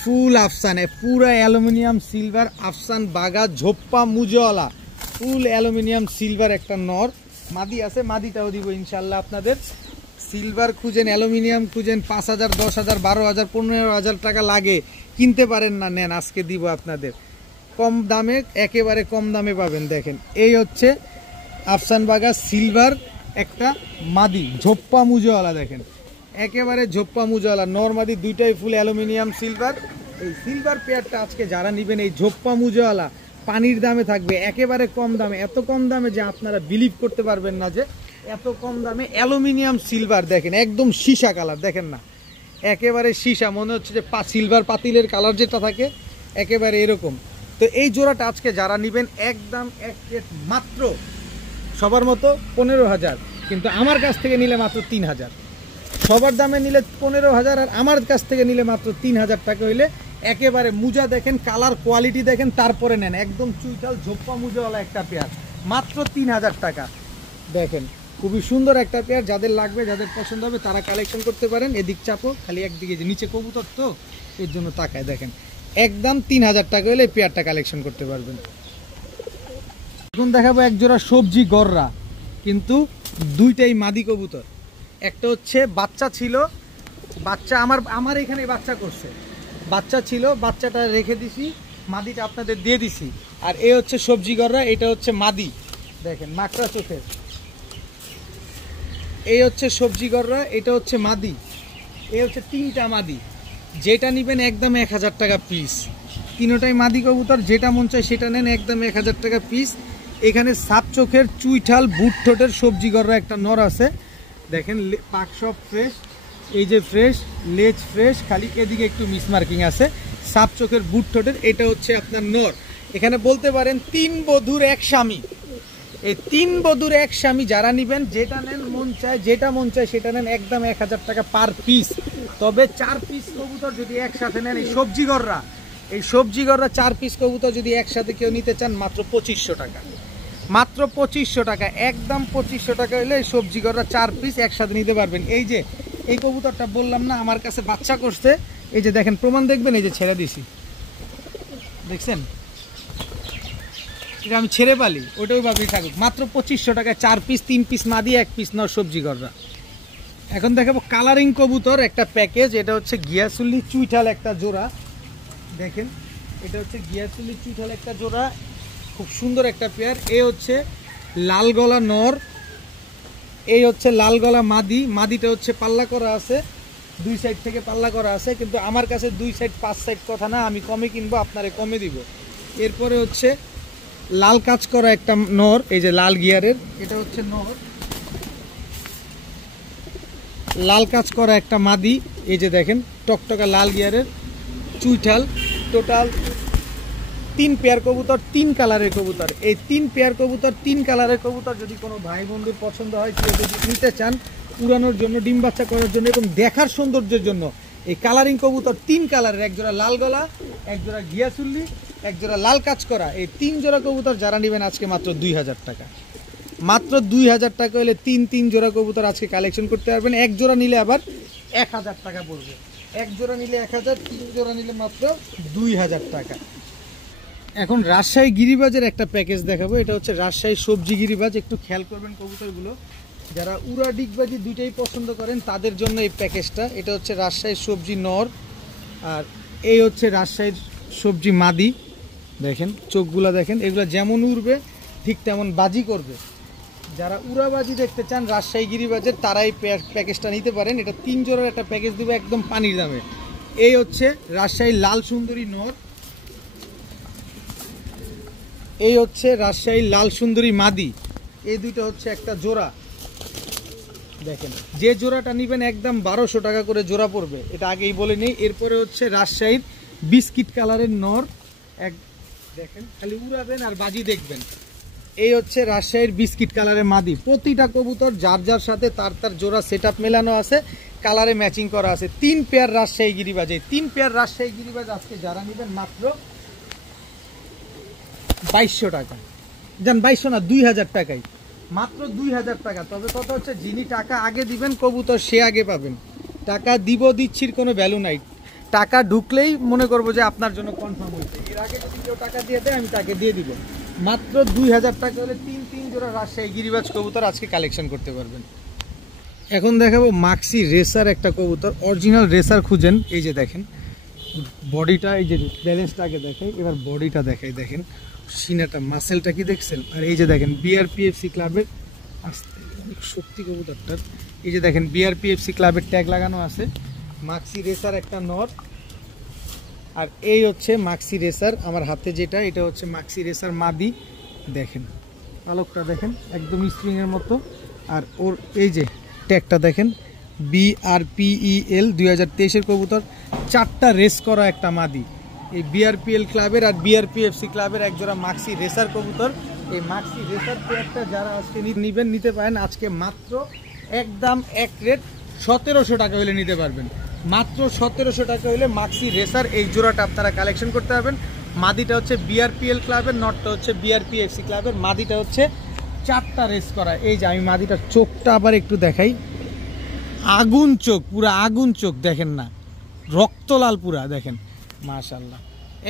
ফুল আফসানে, পুরা অ্যালুমিনিয়াম সিলভার আফসান বাগা ঝোপ্পা মুজওয়ালা, ফুল অ্যালুমিনিয়াম সিলভার একটা নর, মাদি আছে, মাদিটাও দিব ইনশাল্লাহ আপনাদের। সিলভার খুঁজেন, অ্যালুমিনিয়াম খুঁজেন, 5000 10000 12000 15000 টাকা লাগে, কিনতে পারেন না, নেন আজকে দিব আপনাদের কম দামে, একেবারে কম দামে পাবেন। দেখেন এই হচ্ছে আফসান বাগা সিলভার একটা মাদি ঝোপ্পা মুজওয়ালা, দেখেন একেবারে ঝোপ্পা মুজওয়ালা, নর মাদি দুইটাই ফুল অ্যালুমিনিয়াম সিলভার। এই সিলভার পেয়ারটা আজকে যারা নেবেন এই ঝোপ্পা মুজওয়ালা পানির দামে থাকবে, একেবারে কম দামে, এত কম দামে যে আপনারা বিলিভ করতে পারবেন না যে এত কম দামে অ্যালুমিনিয়াম সিলভার। দেখেন একদম সীসা কালার, দেখেন না একেবারে সীসা, মনে হচ্ছে যে সিলভার পাতিলের কালার যেটা থাকে একেবারে এরকম। তো এই জোড়াটা আজকে যারা নেবেন একদম এক রেট মাত্র সবার মতো 15000, কিন্তু আমার কাছ থেকে নিলে মাত্র 3000। সবার দামে নিলে 15000 আর আমার কাছ থেকে নিলে মাত্র 3000 টাকা হইলে একেবারে মুজা দেখেন, কালার কোয়ালিটি দেখেন, তারপরে নেন। একদম চুইঠাল ঝোপ্পা মুজাওয়ালা একটা পেয়ার, মাত্র 3000 টাকা। দেখেন খুবই সুন্দর একটা পেয়ার, যাদের লাগবে যাদের পছন্দ হবে তারা কালেকশন করতে পারেন। এদিক চাপো, খালি একদিকে যে নিচে কবুতর তো এর জন্য তাকায়। দেখেন একদম 3000 টাকা হলে এই পেয়ারটা কালেকশন করতে পারবেন। এখন দেখাবো এক জোড়া সবজি গররা, কিন্তু দুইটাই মাদি কবুতর। একটা হচ্ছে বাচ্চা ছিল, বাচ্চা আমার এখানে বাচ্চা করছে, বাচ্চা ছিল, বাচ্চাটা রেখে দিছি, মাদিটা আপনাদের দিয়ে দিছি। আর এ হচ্ছে সবজি গররা, এটা হচ্ছে মাদি। দেখেন মাকড়া চোখের। এই হচ্ছে সবজি গররা, এটা হচ্ছে মাদি, এই হচ্ছে 3টা মাদি। যেটা নেবেন একদম 1000 টাকা পিস, তিনোটাই মাদি কবুতর, যেটা মন চায় সেটা নেন, একদম 1000 টাকা পিস। এখানে সাপ চোখের চুইঠাল বুট ঠোঁটের সবজি গররা একটা নর আছে, দেখেন পাক সব ফ্রেশ, এই যে ফ্রেশ, লেজ ফ্রেশ, খালি এদিকে একটু মিসমার্কিং আছে। সাপ চোখের বুট ঠোঁটের এটা হচ্ছে আপনার নর। এখানে বলতে পারেন 3 বধূর 1 স্বামী। এই 3 বধূর 1 স্বামী যারা নেবেন, যেটা নেন মন চায়, যেটা মন চায় সেটা নেন, একদম 1000 টাকা পার পিস। তবে 4 পিস কবুতর যদি একসাথে নেন, এই সবজি গররা 4 পিস কবুতর যদি একসাথে কেউ নিতে চান, মাত্র 2500 টাকা, মাত্র 2500 টাকা, একদম 2500 টাকা হলে এই সবজি গররা 4 পিস একসাথে নিতে পারবেন। এই যে এই কবুতরটা বললাম না আমার কাছে বাচ্চা করছে, এই যে দেখেন প্রমাণ দেখবেন, এই যে ছেড়ে দিছি, দেখছেন, এটা আমি ছেড়ে পালি, ওটাও ভাবেই থাকুক, মাত্র 2500 টাকায় 4 পিস, 3 পিস মাদি, 1 পিস নর সবজি গররা। এখন দেখাবো কালারিং কবুতর একটা প্যাকেজ, এটা হচ্ছে গিয়াসুল্লি চুইঠাল একটা জোড়া, দেখেন এটা হচ্ছে গিয়াসুল্লি চুইঠাল একটা জোড়া, খুব সুন্দর একটা পেয়ার। এ হচ্ছে লাল গলা নর, এই হচ্ছে লাল গলা মাদি, মাদিটা হচ্ছে পাল্লা করা আছে, 2 সাইড থেকে পাল্লা করা আছে, কিন্তু আমার কাছে 2 সাইড 5 সাইড কথা না, আমি কমে কিনবো, আপনারে কমে দিব। এরপরে হচ্ছে লাল কাজ করা একটা নর, এই যে লাল গিয়ারের, এটা হচ্ছে নর। লাল কাজ করা একটা মাদি, এই যে দেখেন টকটকা লাল গিয়ারের চুইঠাল। টোটাল 3 পেয়ার কবুতর, 3 কালারের কবুতর। এই 3 পেয়ার কবুতর, 3 কালারের কবুতর যদি কোনো ভাই বন্ধুর পছন্দ হয়, কেউ যদি নিতে চান উড়ানোর জন্য, ডিম বাচ্চা করার জন্য এবং দেখার সৌন্দর্যের জন্য, এই কালারিং কবুতর 3 কালারের, এক জোড়া লাল গলা, এক জোড়া গিয়াসুল্লি, এক জোড়া লাল কাজ করা, এই 3 জোড়া কবুতর যারা নেবেন আজকে মাত্র 2000 টাকা, মাত্র 2000 টাকা হলে 3 জোড়া কবুতর আজকে কালেকশন করতে পারবেন। এক জোড়া নিলে আবার 1000 টাকা পড়বে, এক জোড়া নিলে 1000, 3 জোড়া নিলে মাত্র 2000 টাকা। এখন রাজশাহী গিরিবাজের একটা প্যাকেজ দেখাবো, এটা হচ্ছে রাজশাহী সবজি গিরিবাজ। একটু খেয়াল করবেন কবুতরগুলো, যারা উড়া ডিগবাজি দুইটাই পছন্দ করেন তাদের জন্য এই প্যাকেজটা। এটা হচ্ছে রাজশাহীর সবজি নর, আর এই হচ্ছে রাজশাহীর সবজি মাদি। দেখেন চোখগুলা দেখেন, এগুলো যেমন উড়বে ঠিক তেমন বাজি করবে। যারা উড়াবাজি দেখতে চান রাজশাহী গিরিবাজের, তারা এই প্যাকেজটা নিতে পারেন। এটা 3 জোড়ার একটা প্যাকেজ দেবে একদম পানির দামে। এই হচ্ছে রাজশাহীর লাল সুন্দরী নর, এই হচ্ছে রাজশাহীর লাল সুন্দরী মাদি, এই দুইটা হচ্ছে একটা জোড়া। দেখেন যে জোড়াটা নেবেন একদম 1200 টাকা করে জোড়া পড়বে, এটা আগেই বলে নেই। এরপরে হচ্ছে রাজশাহীর বিস্কিট কালারের নর, এক দেখেন খালি উড়াবেন আর বাজি দেখবেন। এই হচ্ছে রাজশাহীর বিস্কিট কালারের মাদি। প্রতিটা কবুতর যার যার সাথে তার তার জোড়া সেট আপ মেলানো আছে, কালারে ম্যাচিং করা আছে। 3 পেয়ার রাজশাহী গিরিবাজ, এই 3 পেয়ার রাজশাহী গিরিবাজ আজকে যারা নেবেন মাত্র 2200 টাকা, যান 2200 না 2000 টাকাই, মাত্র 2000 টাকা। তবে কথা হচ্ছে যিনি টাকা আগে দিবেন কবুতর সে আগে পাবেন, টাকা দিচ্ছির কোনো ভ্যালু নাই। টাকা ঢুকলেই মনে করবো যে আপনার জন্য কনফার্ম হয়েছে, এর আগে যদি কেউ টাকা দিয়ে দেয় আমি তাকে দিয়ে দিব। মাত্র 2000 টাকা হলে 3 জোড়া রাজশাহী গিরিবাজ কবুতর আজকে কালেকশন করতে পারবেন। এখন দেখাবো মাক্সি রেসার একটা কবুতর, অরিজিনাল রেসার খুঁজেন। এই যে দেখেন বডিটা, এই যে ব্যালেন্সটা আগে দেখাই, এবার বডিটা দেখাই, দেখেন সিনাটা মাসেলটা কি দেখছেন। আর এই যে দেখেন বিআরপিএফসি ক্লাবের, সত্যি কবুতরটার এই যে দেখেন বিআরপিএফসি ক্লাবের ট্যাগ লাগানো আছে। মাক্সি রেসার একটা নর, আর এই হচ্ছে মাক্সি রেসার আমার হাতে যেটা, এটা হচ্ছে মাক্সি রেসার মাদি। দেখেন পালকটা দেখেন একদম স্প্রিংয়ের মতো, আর ওর এই যে ট্যাগটা দেখেন BRPEL 2023-এর কবুতর, 4টা রেস করা একটা মাদি। এই বিআরপিএল ক্লাবের আর বিআরপিএফসি ক্লাবের একজোড়া মাক্সি রেসার কবুতর। এই মাক্সি রেসার পেয়ারটা যারা আজকে নিবেন নিতে পারেন আজকে মাত্র একদম এক রেট 1700 টাকা হলে নিতে পারবেন। মাত্র 1700 টাকা হলে মাক্সি রেসার এই জোড়াটা আপনারা কালেকশন করতে পারবেন। মাদিটা হচ্ছে বিআরপিএল ক্লাবের, নটটা হচ্ছে বিআরপিএফসি ক্লাবের। মাদিটা হচ্ছে 4টা রেস করা। এই যে আমি মাদিটার চোখটা আবার একটু দেখাই, আগুন চোখ, পুরা আগুন চোখ, দেখেন না রক্তলাল পুরা, দেখেন মাশাআল্লাহ।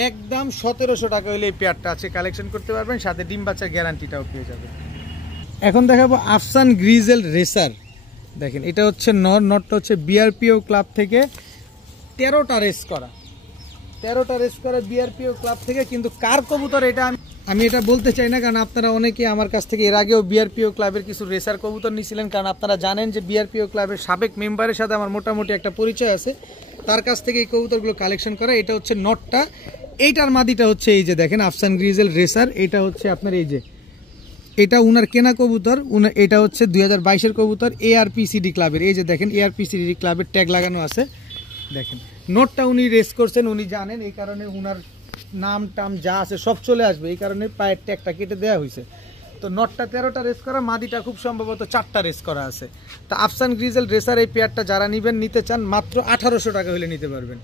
একদম 1700 টাকা হলে এই পেয়ারটা আছে কালেকশন করতে পারবেন, সাথে ডিম বাচ্চার গ্যারান্টিটাও পেয়ে যাবেন। এখন দেখাবো আফসান গ্রিজেল রেসার। দেখেন এটা হচ্ছে নটটা হচ্ছে বিআরপিও ক্লাব থেকে 13টা রেস করা, 13টা রেস করা বিআরপিও ক্লাব থেকে। কিন্তু কার কবুতর এটা আমি আমি এটা বলতে চাই না, কারণ আপনারা অনেকে আমার কাছ থেকে এর আগেও বিআরপিও ক্লাবের কিছু রেসার কবুতর নিয়েছিলেন, কারণ আপনারা জানেন যে বিআরপিও ক্লাবের সাবেক মেম্বারের সাথে আমার মোটামুটি একটা পরিচয় আছে, তার কাছ থেকে এই কবুতরগুলো কালেকশন করা। এটা হচ্ছে নটটা, এইটার মাদিটা হচ্ছে এই যে দেখেন আফসান গ্রিজেল রেসার। এটা হচ্ছে আপনার এই যে এটা উনার কেনা কবুতর, এটা হচ্ছে 2022-এর কবুতর ARPCD ক্লাবের। এই যে দেখেন ARPCD ক্লাবের ট্যাগ লাগানো আছে, দেখেন নোটটা উনি রেস করছেন, উনি জানেন, এই কারণে উনার নাম টাম যা আছে সব চলে আসবে, এই কারণে পায়ের ট্যাগটা কেটে দেওয়া হয়েছে। তো নটটা 13টা রেস করা, মাদিটা খুব সম্ভবত 4টা রেস করা আছে। তা আফসান গ্রিজেল রেসার এই পেয়ারটা যারা নিতে চান মাত্র 1800 টাকা হলে নিতে পারবেন,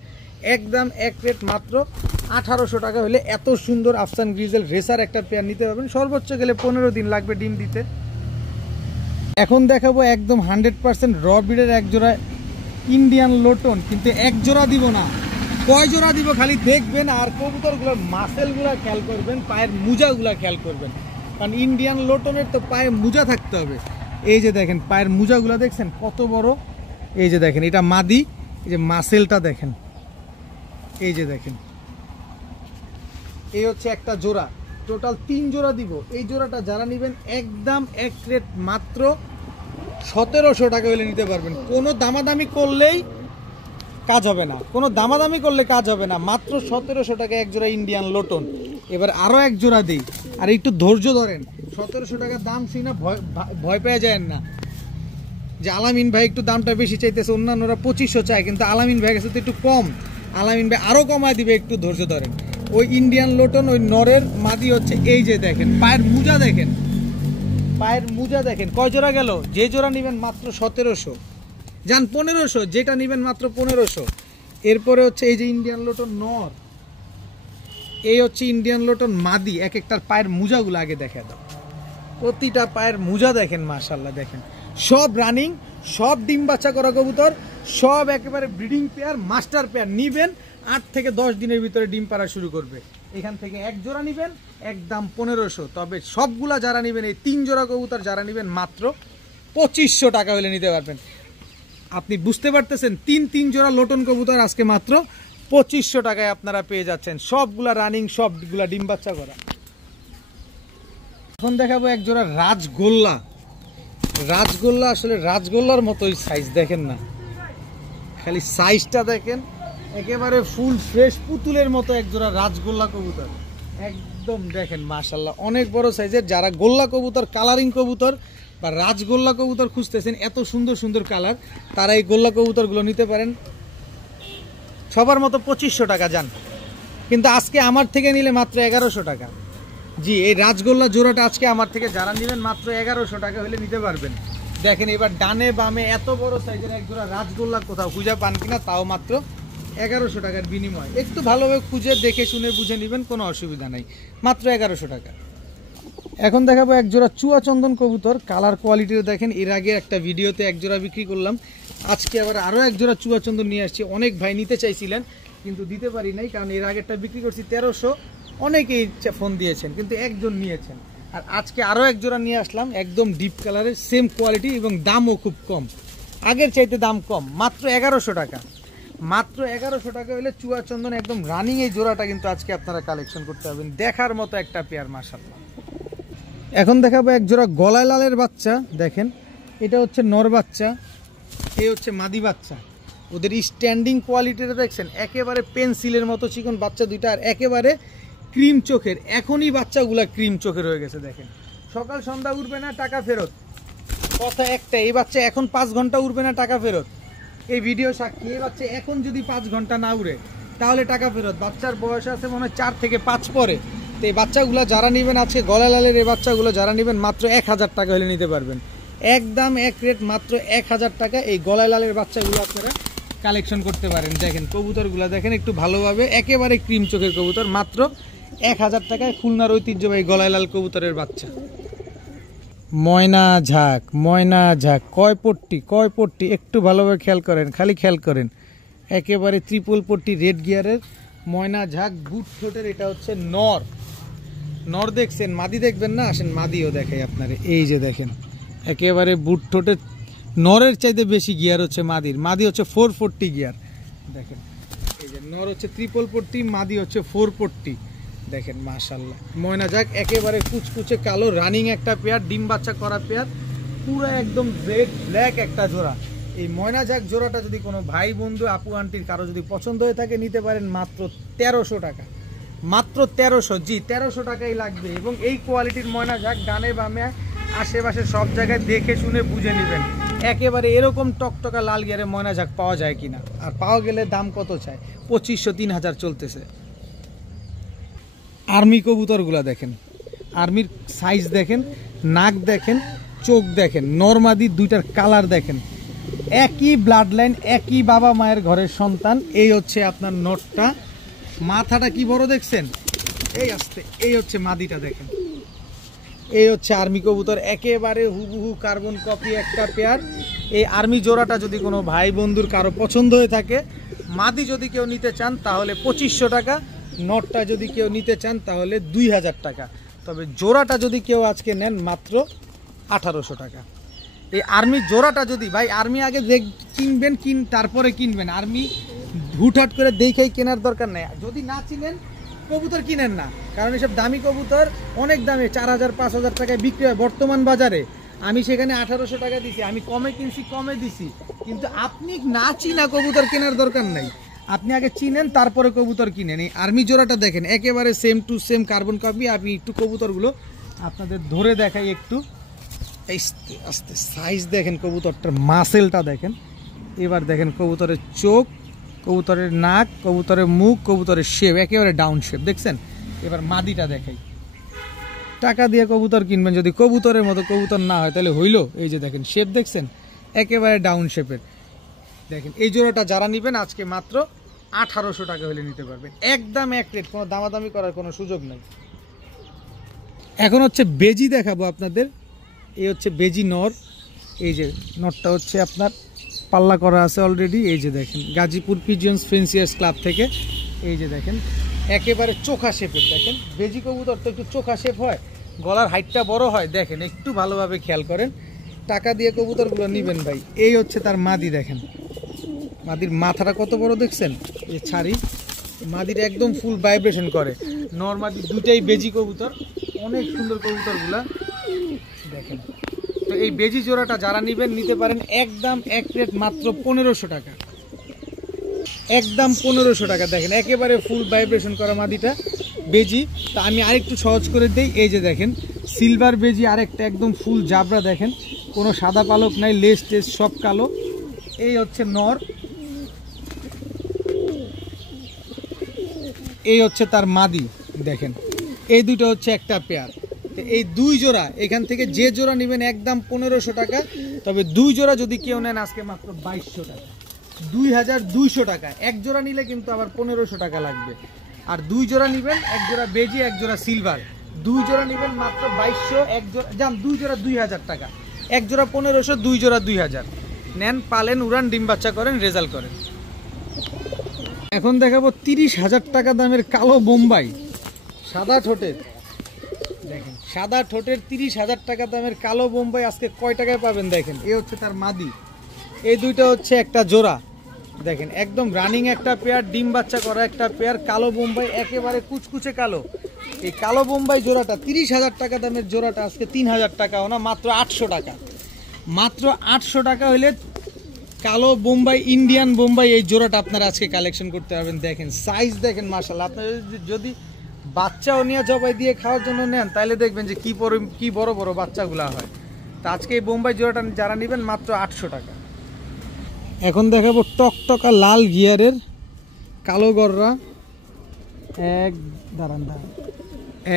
একদম এক রেট মাত্র 1800 টাকা হলে এত সুন্দর আফসান গ্রিজেল রেসার একটা পেয়ার নিতে পারবেন। সর্বোচ্চ গেলে 15 দিন লাগবে ডিম দিতে। এখন দেখাবো একদম 100% র ব্রিডের এক জোড়া ইন্ডিয়ান লোটন, কিন্তু এক জোড়া দিব না, কয় জোড়া দিব খালি দেখবেন, আর কবুতরগুলোর মাসেলগুলো খেয়াল করবেন, পায়ের মুজাগুলো খেয়াল করবেন, কারণ ইন্ডিয়ান লোটনের তো পায়ে মুজা থাকতে হবে। এই যে দেখেন পায়ের মুজাগুলো দেখছেন কত বড়, এই যে দেখেন এটা মাদি, এই যে মাসেলটা দেখেন, এই যে দেখেন এই হচ্ছে একটা জোড়া, টোটাল 3 জোড়া দিব। এই জোড়াটা যারা নেবেন একদম এক রেট মাত্র 1700 টাকা হলে নিতে পারবেন। কোনো দামাদামি করলেই কাজ হবে না, কোনো দামাদামি করলে কাজ হবে না, মাত্র 1700 টাকা এক জোড়া ইন্ডিয়ান লোটন। এবার আরও এক জোড়া দিই, আর একটু ধৈর্য ধরেন, 1700 টাকার দাম শুই না ভয় পেয়ে যায় না যে আলামিন ভাই একটু দামটা বেশি চাইতেছে, অন্যান্যরা 2500 চায়, কিন্তু আলামিন ভাই কাছে তো একটু কম, আলামিন ভাই আরও কমায় দিবে, একটু ধৈর্য ধরেন। ওই ইন্ডিয়ান লোটন ওই নরের মাদি হচ্ছে এই যে দেখেন পায়ের মুজা দেখেন, পায়ের মুজা দেখেন কয় জোড়া গেল, যে জোড়া নেবেন মাত্র 1700, যান 1500, যেটা নেবেন মাত্র 1500। এরপরে হচ্ছে এই যে ইন্ডিয়ান লোটন নর, এই হচ্ছে ইন্ডিয়ান লোটন মাদি, এক একটার পায়ের মুজাগুলো আগে দেখা দাও, প্রতিটা পায়ের মুজা দেখেন মাশাআল্লাহ, দেখেন সব রানিং, সব ডিম বাচ্চা করা কবুতর, সব একেবারে ব্রিডিং পেয়ার, মাস্টার পেয়ার। নিবেন 8 থেকে 10 দিনের ভিতরে ডিম পাড়া শুরু করবে। এখান থেকে এক জোড়া নিবেন একদম 1500, তবে সবগুলা যারা নেবেন এই 3 জোড়া কবুতর যারা নেবেন মাত্র 2500 টাকা হলে নিতে পারবেন। আপনি বুঝতে পারতেছেন, 3 জোড়া লোটন কবুতর আজকে মাত্র 2500 টাকায় আপনারা পেয়ে যাচ্ছেন, সবগুলা রানিং, সবগুলা ডিম বাচ্চা করা। এখন দেখাবো এক জোড়া রাজগোল্লা। রাজগোল্লা আসলে রাজগোল্লার মতোই সাইজ, দেখেন না খালি সাইজটা দেখেন, একেবারে ফুল ফ্রেশ পুতুলের মতো এক জোড়া রাজগোল্লা কবুতর, একদম দেখেন মাশাআল্লাহ অনেক বড় সাইজের। যারা গোল্লা কবুতর, কালারিং কবুতর বা রাজগোল্লা কবুতর খুঁজতেছেন, এত সুন্দর সুন্দর কালার, তারা এই গোল্লা কবুতরগুলো নিতে পারেন। সবার মতো 2500 টাকা যান, কিন্তু আজকে আমার থেকে নিলে মাত্র 1100 টাকা। জি, এই রাজগোল্লা জোড়াটা আজকে আমার থেকে যারা নেবেন মাত্র 1100 টাকা হলে নিতে পারবেন। দেখেন এবার ডানে বামে এত বড় সাইজের এক জোড়া রাজগোল্লা কোথাও খুঁজে পান কিনা, তাও মাত্র 1100 টাকার বিনিময়। একটু ভালোভাবে খুঁজে দেখে শুনে বুঝে নেবেন, কোনো অসুবিধা নাই, মাত্র 1100 টাকা। এখন দেখাবো এক জোড়া চুয়া চন্দন কবুতর, কালার কোয়ালিটিও দেখেন, এর আগে একটা ভিডিওতে এক জোড়া বিক্রি করলাম, আজকে আবার আরও এক জোড়া চুয়া চন্দন নিয়ে আসছি। অনেক ভাই নিতে চাইছিলেন কিন্তু দিতে পারি নাই, কারণ এর আগেরটা বিক্রি করছি 1300, অনেকেই ফোন দিয়েছেন কিন্তু একজন নিয়েছেন। আর আজকে আরও এক জোড়া নিয়ে আসলাম, একদম ডিপ কালারের, সেম কোয়ালিটি এবং দামও খুব কম, আগের চাইতে দাম কম, মাত্র 1100 টাকা। মাত্র 1100 টাকা হলে চুয়া চন্দন একদম রানিং এই জোড়াটা কিন্তু আজকে আপনারা কালেকশন করতে পারবেন, দেখার মতো একটা পেয়ার মাশাআল্লাহ। এখন দেখাবো এক জোড়া গলায় লালের বাচ্চা, দেখেন এটা হচ্ছে নর বাচ্চা, এই হচ্ছে মাদি বাচ্চা। ওদের স্ট্যান্ডিং কোয়ালিটিটা দেখছেন, একেবারে পেন্সিলের মতো চিকন বাচ্চা দুইটা, আর একেবারে ক্রিম চোখের। এখনই বাচ্চাগুলা ক্রিম চোখের হয়ে গেছে, দেখেন সকাল সন্ধ্যা উড়বে না, টাকা ফেরত। কথা একটা, এই বাচ্চা এখন 5 ঘন্টা উড়বে না, টাকা ফেরত। এই ভিডিও সাক্ষী, এই বাচ্চা এখন যদি 5 ঘন্টা না উড়ে তাহলে টাকা ফেরত। বাচ্চার বয়স আছে মনে হয় 4 থেকে 5 পরে। তো এই বাচ্চাগুলো যারা নেবেন, আজকে গলায় লালের এই বাচ্চাগুলো যারা নেবেন মাত্র 1000 টাকা হলে নিতে পারবেন, একদম এক রেট মাত্র 1000 টাকা। এই গলায় লালের বাচ্চাগুলো আপনারা কালেকশন করতে পারেন। দেখেন কবুতরগুলো দেখেন একটু ভালোভাবে, একেবারে ক্রিম চোখের কবুতর, মাত্র 1000 টাকায় খুলনার ঐতিহ্যবাহী গলায় লাল কবুতরের বাচ্চা। ময়না ঝাঁক, ময়না ঝাঁক, কয় পট্টি একটু ভালোভাবে খেয়াল করেন, খালি খেয়াল করেন, একেবারে ত্রিপল পট্টি রেড গিয়ারের ময়না ঝাঁক, বুট ঠোঁটের। এটা হচ্ছে নর, নর দেখছেন, মাদি দেখবেন না, আসেন মাদিও দেখাই আপনারে। এই যে দেখেন একেবারে বুট ঠোঁটের, নরের চাইতে বেশি গিয়ার হচ্ছে মাদির, মাদি হচ্ছে 440 গিয়ার। দেখেন এই যে নর হচ্ছে ত্রিপল পট্টি, মাদি হচ্ছে 440। দেখেন মাশাআল্লাহ ময়না জাগ একেবারে কুচকুচে কালো রানিং একটা পেয়ার, ডিম বাচ্চা করা পেয়ার, পুরো একদম রেড ব্ল্যাক একটা জোড়া। এই ময়না জাগ জোড়াটা যদি কোনো ভাই বন্ধু আপু আন্টির কারো যদি পছন্দ হয়ে থাকে নিতে পারেন মাত্র 1300 টাকা, মাত্র 1300। জি 1300 টাকাই লাগবে। এবং এই কোয়ালিটির ময়না জাগ ডানে বামে আশেপাশে সব জায়গায় দেখে শুনে বুঝে নেবেন একেবারে এরকম টকটকা লাল গিয়ারে ময়না জাগ পাওয়া যায় কিনা, আর পাওয়া গেলে দাম কত চায়, 2500 3000 চলতেছে। আর্মি কবুতরগুলা দেখেন, আর্মির সাইজ দেখেন, নাক দেখেন, চোখ দেখেন, নরমাদি দুইটার কালার দেখেন, একই ব্লাড লাইন, একই বাবা মায়ের ঘরের সন্তান। এই হচ্ছে আপনার নটটা, মাথাটা কি বড় দেখছেন, এই আসতে এই হচ্ছে মাদিটা দেখেন। এই হচ্ছে আর্মি কবুতর, একেবারে হুবহু কার্বন কপি একটা পেয়ার। এই আর্মি জোড়াটা যদি কোনো ভাই বন্ধুর কারো পছন্দ হয়ে থাকে, মাদি যদি কেউ নিতে চান তাহলে 2500 টাকা, নটটা যদি কেউ নিতে চান তাহলে 2000 টাকা, তবে জোড়াটা যদি কেউ আজকে নেন মাত্র 1800 টাকা। এই আর্মি জোড়াটা যদি ভাই আর্মি আগে কিনবেন, তারপরে কিনবেন, আর্মি হুটহাট করে দেখেই কেনার দরকার নেই। যদি না চিনেন কবুতর কিনেন না, কারণ এসব দামি কবুতর অনেক দামে 4000 5000 টাকায় বিক্রি হয় বর্তমান বাজারে। আমি সেখানে 1800 টাকা দিছি, আমি কমে কিনছি, কমে দিছি, কিন্তু আপনি না চিনা কবুতর কেনার দরকার নাই, আপনি আগে চিনেন তারপরে কবুতর কিনেন। এই আর্মি জোড়াটা দেখেন একেবারে same to same carbon copy. আমি একটু কবুতরগুলো আপনাদের ধরে দেখাই একটু, আস্তে সাইজ দেখেন, কবুতরটার মাসেলটা দেখেন, এবার দেখেন কবুতরের চোখ, কবুতরের নাক, কবুতরের মুখ, কবুতরের শেপ একেবারে ডাউন শেপ দেখছেন। এবার মাদিটা দেখাই, টাকা দিয়ে কবুতর কিনবেন, যদি কবুতরের মতো কবুতর না হয় তাহলে হইলো। এই যে দেখেন শেপ দেখছেন, একেবারে ডাউন শেপের দেখেন। এই জোড়াটা যারা নেবেন আজকে মাত্র 1800 টাকা হলে নিতে পারবেন, একদম এক রেট, কোনো দামাদামি করার কোনো সুযোগ নেই। এখন হচ্ছে বেজি দেখাবো আপনাদের। এই হচ্ছে বেজি নর, এই যে নরটা হচ্ছে আপনার পাল্লা করা আছে অলরেডি। এই যে দেখেন গাজীপুর পিজিয়ন্স ফেন্সিয়ার্স ক্লাব থেকে, এই যে দেখেন একেবারে চোখা শেপের। দেখেন বেজি কবুতর তো একটু চোখা শেপ হয়, গলার হাইটটা বড় হয়, দেখেন একটু ভালোভাবে খেয়াল করেন, টাকা দিয়ে কবুতরগুলো নেবেন ভাই। এই হচ্ছে তার মাদি, দেখেন মাদির মাথাটা কত বড় দেখছেন, এই ছাড়ি মাদির একদম ফুল ভাইব্রেশন করে। নরমাদি দুটাই বেজি কবুতর, অনেক সুন্দর কবুতরগুলা দেখেন। তো এই বেজি জোড়াটা যারা নেবেন নিতে পারেন একদম এক রেট মাত্র 1500 টাকা, একদম 1500 টাকা। দেখেন একেবারে ফুল ভাইব্রেশন করা মাদিটা বেজি। তা আমি আরেকটু সহজ করে দেই, এই যে দেখেন সিলভার বেজি আরেকটা একদম ফুল জাবরা, দেখেন কোনো সাদা পালক নাই, লেজ টেজ সব কালো। এই হচ্ছে নর, এই হচ্ছে তার মাদি দেখেন। এই দুটো হচ্ছে একটা পেয়ার। এই দুই জোড়া এখান থেকে যে জোড়া নেবেন একদম 1500 টাকা, তবে দুই জোড়া যদি কেউ নেন আজকে মাত্র 2200 টাকা, 2200 টাকা। এক জোড়া নিলে কিন্তু আবার 1500 টাকা লাগবে। আর দুই জোড়া নেবেন, এক জোড়া বেজি এক জোড়া সিলভার, দুই জোড়া নেবেন মাত্র 2200, এক জোড়া যান দুই জোড়া 2000 টাকা, এক জোড়া 1500, দুই জোড়া 2000। নেন, পালেন, উড়ান, ডিম বাচ্চা করেন, রেজাল্ট করেন। এখন দেখাবো 30,000 টাকা দামের কালো বোম্বাই সাদা ঠোঁটের। দেখেন সাদা ঠোঁটের 30,000 টাকা দামের কালো বোম্বাই আজকে কয় টাকায় পাবেন দেখেন। এই হচ্ছে তার মাদি, এই দুইটা হচ্ছে একটা জোড়া। দেখেন একদম রানিং একটা পেয়ার, ডিম বাচ্চা করা একটা পেয়ার, কালো বোম্বাই একেবারে কুচকুচে কালো। এই কালো বোম্বাই জোড়াটা 30,000 টাকা দামের জোড়াটা আজকে 3000 টাকাও না, মাত্র 800 টাকা। মাত্র 800 টাকা হলে কালো বোম্বাই, ইন্ডিয়ান বোম্বাই এই জোড়াটা আপনারা আজকে কালেকশন করতে পারবেন। দেখেন সাইজ দেখেন মাশাআল্লাহ। আপনারা যদি বাচ্চাও নিয়ে জবাই দিয়ে খাওয়ার জন্য নেন তাহলে দেখবেন যে কি বড় বড় বাচ্চাগুলা হয়। তো আজকে এই বোম্বাই জোড়াটা যারা নেবেন মাত্র 800 টাকা। এখন দেখাবো টকটকা লাল গিয়ারের কালো গররা। দাঁড়ান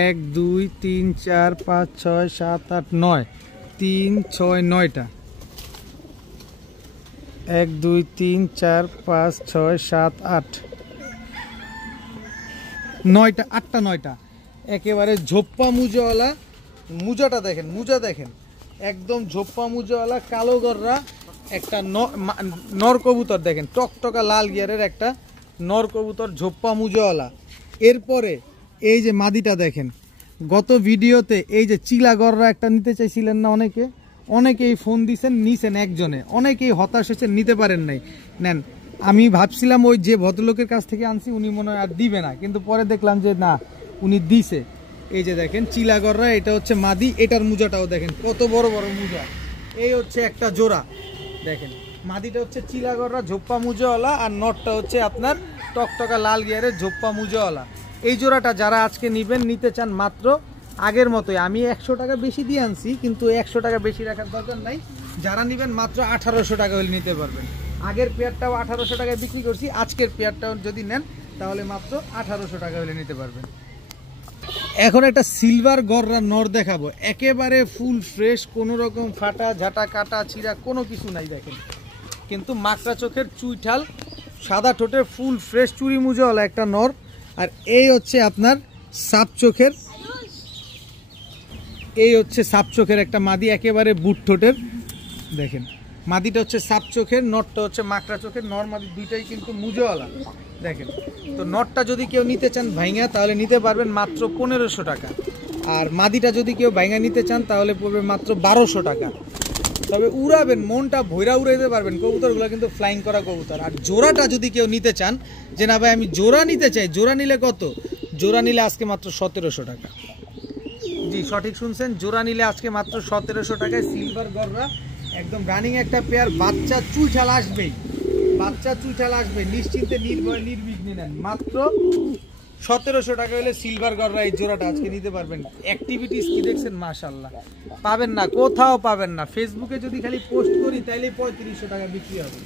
1 2 3 4 5 6 7 8 9, 3 6 9টা, 1 2 3 4 5 6 7 8 9টা, 8টা 9টা একেবারে ঝোপ্পা মুজোওয়ালা। মুজাটা দেখেন, মুজা দেখেন একদম ঝোপ্পা মুজোওয়ালা কালো গররা একটা নর কবুতর। দেখেন টকটকা লাল গিয়ারের একটা নর কবুতর, ঝোপ্পা মুজোওয়ালা। এরপরে এই যে মাদিটা দেখেন, গত ভিডিওতে এই যে চিলা গররা একটা নিতে চাইছিলেন না অনেকেই ফোন দিয়েছেন, নিছেন একজনে, অনেকেই হতাশ হয়েছেন, নিতে পারেন নাই। নেন, আমি ভাবছিলাম ওই যে ভদ্রলোকের কাছ থেকে আনছি উনি মনে হয় আর দিবে না, কিন্তু পরে দেখলাম যে না, উনি দিছে। এই যে দেখেন চিলাগররা, এটা হচ্ছে মাদি, এটার মুজাটাও দেখেন কত বড় বড় মুজা। এই হচ্ছে একটা জোড়া দেখেন, মাদিটা হচ্ছে চিলাগররা ঝোপ্পা মুজাওয়ালা, আর নটটা হচ্ছে আপনার টকটকা লাল গিয়ারের ঝোপ্পা মুজাওয়ালা। এই জোড়াটা যারা আজকে নিবেন, নিতে চান মাত্র আগের মতোই, আমি 100 টাকা বেশি দিয়ে আনছি, কিন্তু 100 টাকা বেশি রাখার দরকার নাই। যারা নেবেন মাত্র 1800 টাকা হলে নিতে পারবেন। আগের পেয়ারটাও 1800 টাকায় বিক্রি করছি, আজকের পেয়ারটাও যদি নেন তাহলে মাত্র 1800 টাকা হলে নিতে পারবেন। এখন একটা সিলভার গররা নর দেখাবো, একেবারে ফুল ফ্রেশ, কোনো রকম ফাটা ঝাঁটা কাটা ছিঁড়া কোনো কিছু নাই দেখেন, কিন্তু মাকড়া চোখের চুইঠাল, সাদা ঠোঁটের ফুল ফ্রেশ চুরি মুজাওয়ালা একটা নর। আর এই হচ্ছে আপনার সাপ চোখের, এই হচ্ছে সাপ চোখের একটা মাদি, একেবারে বুট ঠোঁটের দেখেন। মাদিটা হচ্ছে সাপ চোখের, নটটা হচ্ছে মাকড়া চোখের। নর মাদি দুইটাই কিন্তু মুজাওয়ালা দেখেন। তো নটটা যদি কেউ নিতে চান ভাইঙ্গা, তাহলে নিতে পারবেন মাত্র 1500 টাকা। আর মাদিটা যদি কেউ ভাইঙ্গা নিতে চান তাহলে পড়বে মাত্র 1200 টাকা। তবে উড়াবেন, মনটা ভৈরা উড়াইতে পারবেন। কবুতরগুলো কিন্তু ফ্লাইং করা কবুতর। আর জোড়াটা যদি কেউ নিতে চান, যে না ভাই আমি জোড়া নিতে চাই, জোড়া নিলে কত? জোড়া নিলে আজকে মাত্র 1700 টাকা। জি সঠিক শুনছেন, জোড়া নিলে আজকে মাত্র 1700 টাকায় সিলভার গররা, একদম রানিং একটা পেয়ার। বাচ্চা চুইঠাল আসবেই, বাচ্চা চুইঠাল আসবে, নিশ্চিন্তে নির্ভয় নির্বিঘ্নে নেন। মাত্র 1700 টাকা হলে সিলভার গররা এই জোড়াটা আজকে নিতে পারবেন। অ্যাক্টিভিটিস কি দেখছেন, মাশাআল্লাহ, পাবেন না, কোথাও পাবেন না। ফেসবুকে যদি খালি পোস্ট করি তাইলে 3500 টাকা বিক্রি হবে।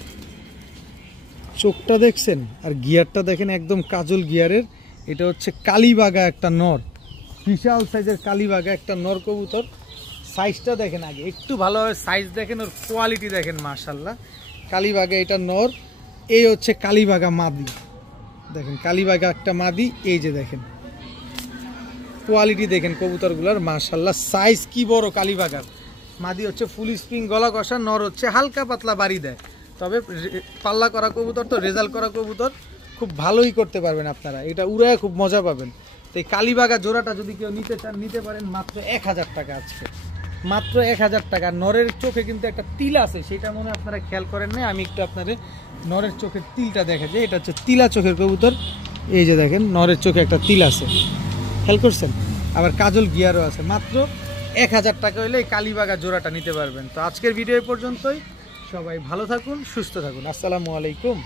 চোখটা দেখছেন আর গিয়ারটা দেখেন, একদম কাজল গিয়ারের। এটা হচ্ছে কালীবাগা একটা নর, বিশাল সাইজের কালীবাগা একটা নর কবুতর। সাইজটা দেখেন, আগে একটু ভালোভাবে সাইজ দেখেন, ওর কোয়ালিটি দেখেন, মাশাআল্লাহ। কালীবাগা এটা নর, এই হচ্ছে কালীবাগা মাদি দেখেন, কালীবাগা একটা মাদি। এই যে দেখেন কোয়ালিটি দেখেন কবুতরগুলোর, মাশাআল্লাহ। সাইজ কি বড় কালীবাগার। মাদি হচ্ছে ফুল স্প্রিং গলা কষা, নর হচ্ছে হালকা পাতলা বাড়ি দেয়। তবে পাল্লা করা কবুতর, তো রেজাল্ট করা কবুতর খুব ভালোই করতে পারবেন আপনারা, এটা উড়ায় খুব মজা পাবেন। তো এই কালীবাগা জোড়াটা যদি কেউ নিতে চান, নিতে পারেন মাত্র 1000 টাকা আজকে, মাত্র 1000 টাকা। নরের চোখে কিন্তু একটা তিল আছে, সেটা মনে আপনারা খেয়াল করেন না, আমি একটু আপনাদের নরের চোখের তিলটা দেখা যায়। এটা হচ্ছে তিলা চোখের কবুতর, এই যে দেখেন নরের চোখে একটা তিল আছে, খেয়াল করছেন। আবার কাজল গিয়ারও আছে। মাত্র 1000 টাকা হলে এই কালীবাগা জোড়াটা নিতে পারবেন। তো আজকের ভিডিও পর্যন্তই, সবাই ভালো থাকুন, সুস্থ থাকুন, আসসালামু আলাইকুম।